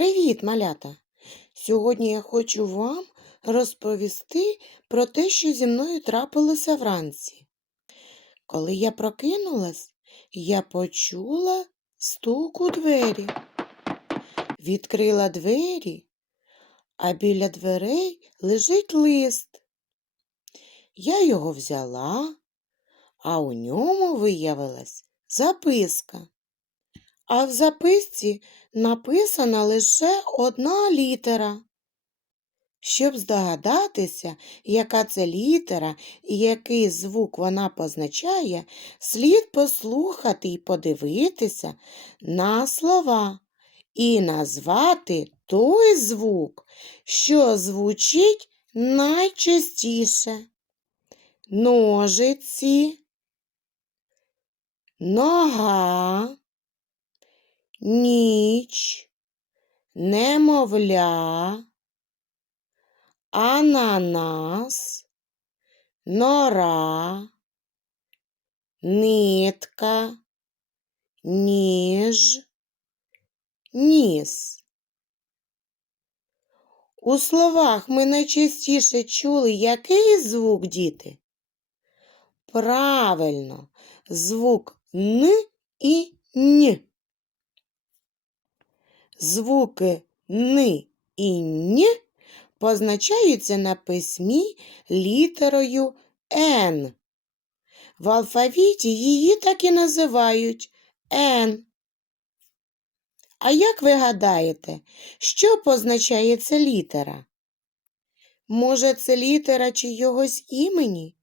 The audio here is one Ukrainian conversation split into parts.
Привіт, малята! Сьогодні я хочу вам розповісти про те, що зі мною трапилося вранці. Коли я прокинулась, я почула стук у двері. Відкрила двері, а біля дверей лежить лист. Я його взяла, а у ньому виявилась записка. А в записці написана лише одна літера. Щоб здогадатися, яка це літера і який звук вона позначає, слід послухати і подивитися на слова і назвати той звук, що звучить найчастіше. Ножиці, нога ніч, немовля, ананас, нора, нитка, ніж, ніс. У словах ми найчастіше чули який звук, діти? Правильно, звук Н і Н. Звуки Н і Н позначаються на письмі літерою Н. В алфавіті її так і називають Н. А як ви гадаєте, що позначає ця літера? Може, це літера чийогось імені?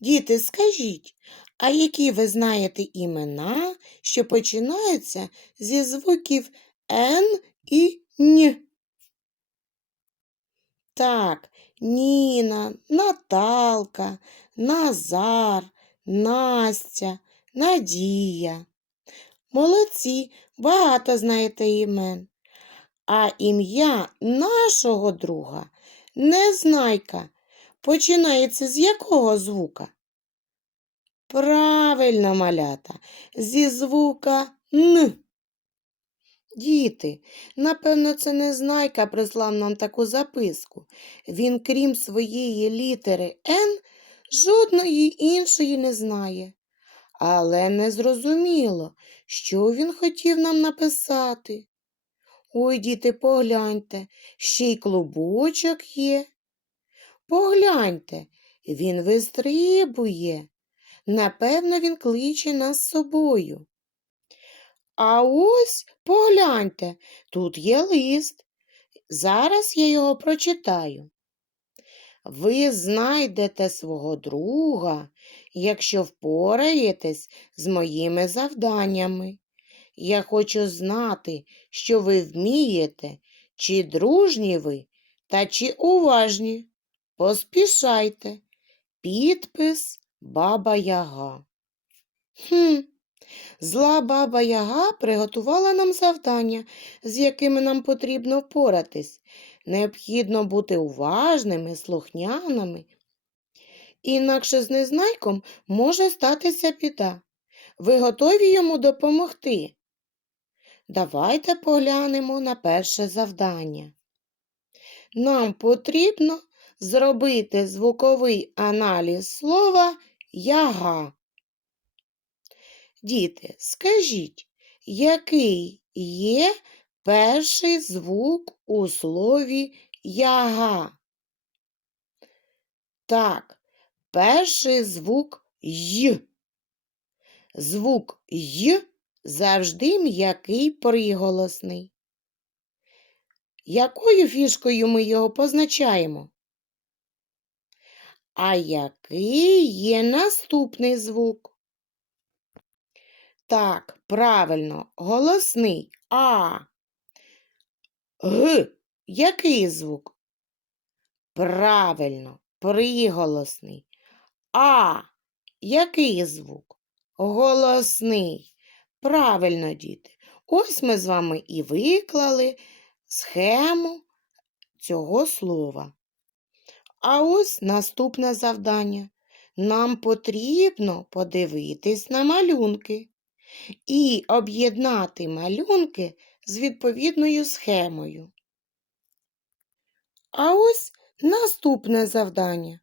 Діти, скажіть, а які ви знаєте імена, що починаються зі звуків Н і Н? Так, Ніна, Наталка, Назар, Настя, Надія. Молодці, багато знаєте імен. А ім'я нашого друга Незнайка починається з якого звука? Правильно, малята, зі звука Н. Діти, напевно, це Незнайка прислав нам таку записку. Він, крім своєї літери Н, жодної іншої не знає. Але не зрозуміло, що він хотів нам написати. Ой, діти, погляньте, ще й клубочок є. Погляньте, він вистрибує. Напевно, він кличе нас з собою. А ось погляньте, тут є лист. Зараз я його прочитаю. Ви знайдете свого друга, якщо впораєтесь з моїми завданнями. Я хочу знати, що ви вмієте, чи дружні ви, та чи уважні. Поспішайте. Підпис Баба Яга. Хм, зла баба Яга приготувала нам завдання, з якими нам потрібно впоратись. Необхідно бути уважними, слухняними. Інакше з незнайком може статися біда. Ви готові йому допомогти? Давайте поглянемо на перше завдання. Нам потрібно зробити звуковий аналіз слова яга. Діти, скажіть, який є перший звук у слові яга? Так, перший звук й. Звук й завжди м'який приголосний. Якою фішкою ми його позначаємо? А який є наступний звук? Так, правильно, голосний А. Г. Який звук? Правильно, приголосний. А. Який звук? Голосний. Правильно, діти. Ось ми з вами і виклали схему цього слова. А ось наступне завдання. Нам потрібно подивитись на малюнки і об'єднати малюнки з відповідною схемою. А ось наступне завдання.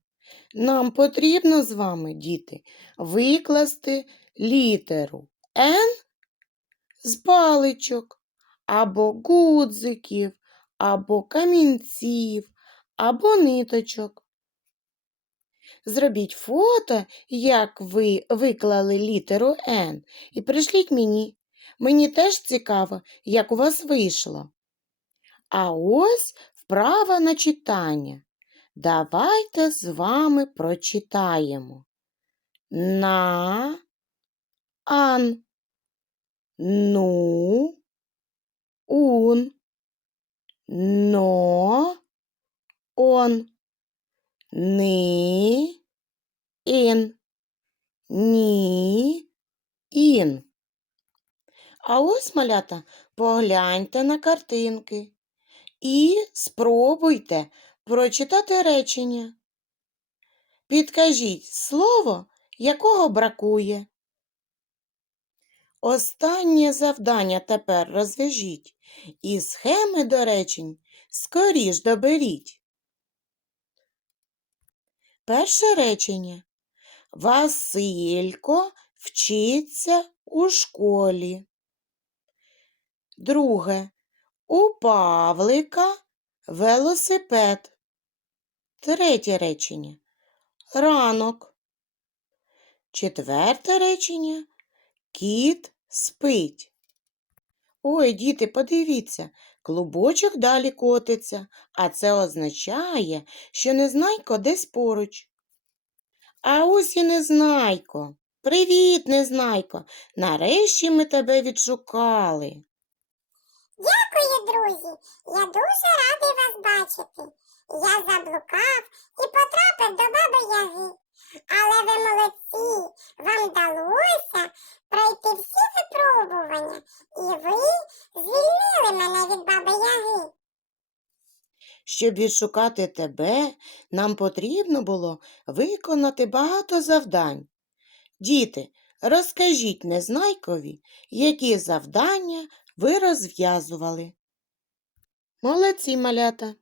Нам потрібно з вами, діти, викласти літеру Н з паличок, або гудзиків, або камінців, або ниточок. Зробіть фото, як ви виклали літеру Н, і пришліть мені. Мені теж цікаво, як у вас вийшло. А ось вправа на читання. Давайте з вами прочитаємо. На, ан, ну, ун, но, он, ни, ін, ні, ін. А ось, малята, погляньте на картинки і спробуйте прочитати речення. Підкажіть слово, якого бракує. Останнє завдання тепер розв'яжіть і схеми до речень скоріш доберіть. Перше речення. Василько вчиться у школі. Друге. У Павлика велосипед. Третє речення. Ранок. Четверте речення. Кіт спить. Ой, діти, подивіться, клубочок далі котиться, а це означає, що Незнайко десь поруч. А ось і Незнайко. Привіт, Незнайко. Нарешті ми тебе відшукали. Дякую, друзі. Я дуже радий вас бачити. Я заблукав і потрапив до баби Яги. Але ви молодці, вам вдалося пройти всі випробування, і ви звільнили мене від баби Яги. Щоб відшукати тебе, нам потрібно було виконати багато завдань. Діти, розкажіть Незнайкові, які завдання ви розв'язували. Молодці, малята!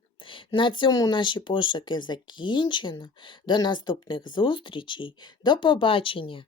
На цьому наші пошуки закінчено. До наступних зустрічей. До побачення!